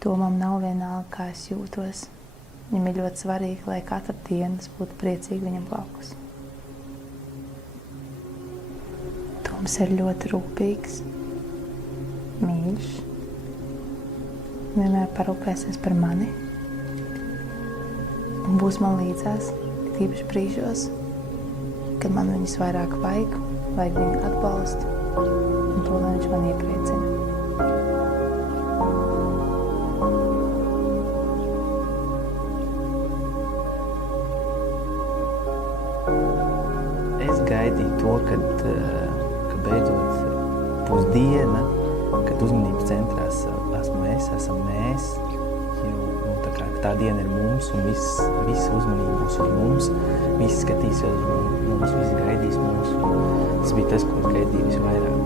Tomam nav vienalga, kā es jūtos. Viņam ir ļoti svarīgi, lai katra diena būtu priecīga viņam blakus. Toms ir ļoti rūpīgs, mīļš, vienmēr parūpēsies par mani un būs man līdzās, tīpaši brīžos, kad man viņus vairāk vajag viņu atbalstu un to, lai viņš man iepriecina. Es gaidīju to, kad beidzot būs diena, kad uzmanības centrā esam mēs, jo tā diena ir mums un visa uzmanība būs uz mums, visi skatīsies uz mums, visi gaidīs mūs. Tas bija tas, ko es gaidīju visvairāk.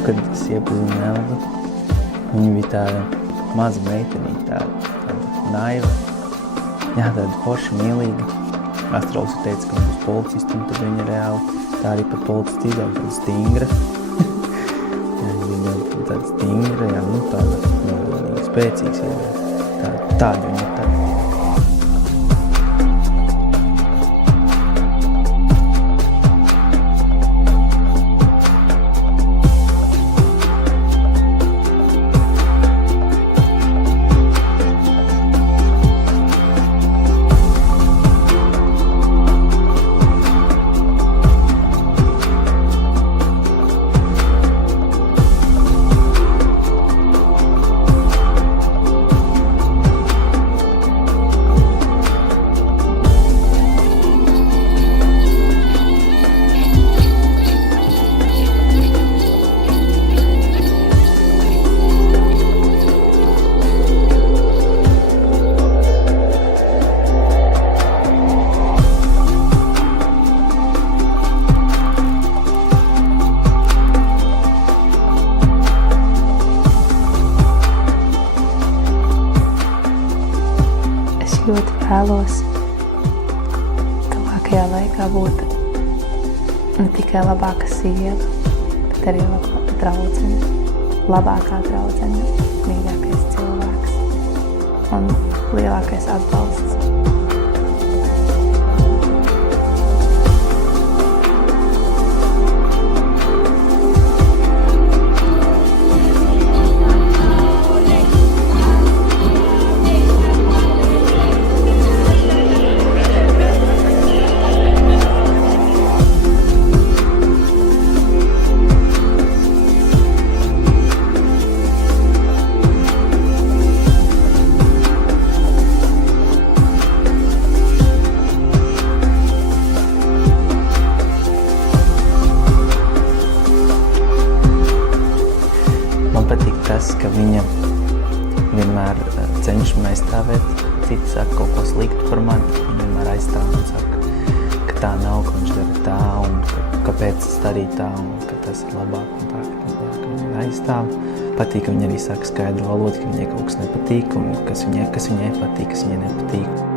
Kad es iepazinu Eldu, viņa bija tāda maza meitenīte, tāda naiva, tāda forša, mīlīga. Astrologs teica, ka viņa būs policists, un tad viņa reāli tā arī par policistu izauga, tāda stingra. Viņa tāda stingra, tāda spēcīga sieviete. Tāda viņa ir tāda. Ļoti vēlos tuvākajā laikā būt ne tikai labāka sieva, bet arī labāka draudzene, labākā draudzene, mīļākais cilvēks un lielākais atbalsts. Tas, ka viņa vienmēr cenšas man aizstāvēt, citi saka kaut ko sliktu par mani, viņa vienmēr aizstāv un saka, ka tā nav, ka viņš dara tā un kāpēc es darīju tā un ka tas ir labāk un tā, ka viņa aizstāv. Patīk, ka viņa arī saka skaidru valodu, ka viņai kaut kas nepatīk un kas viņai patīk, kas viņai nepatīk.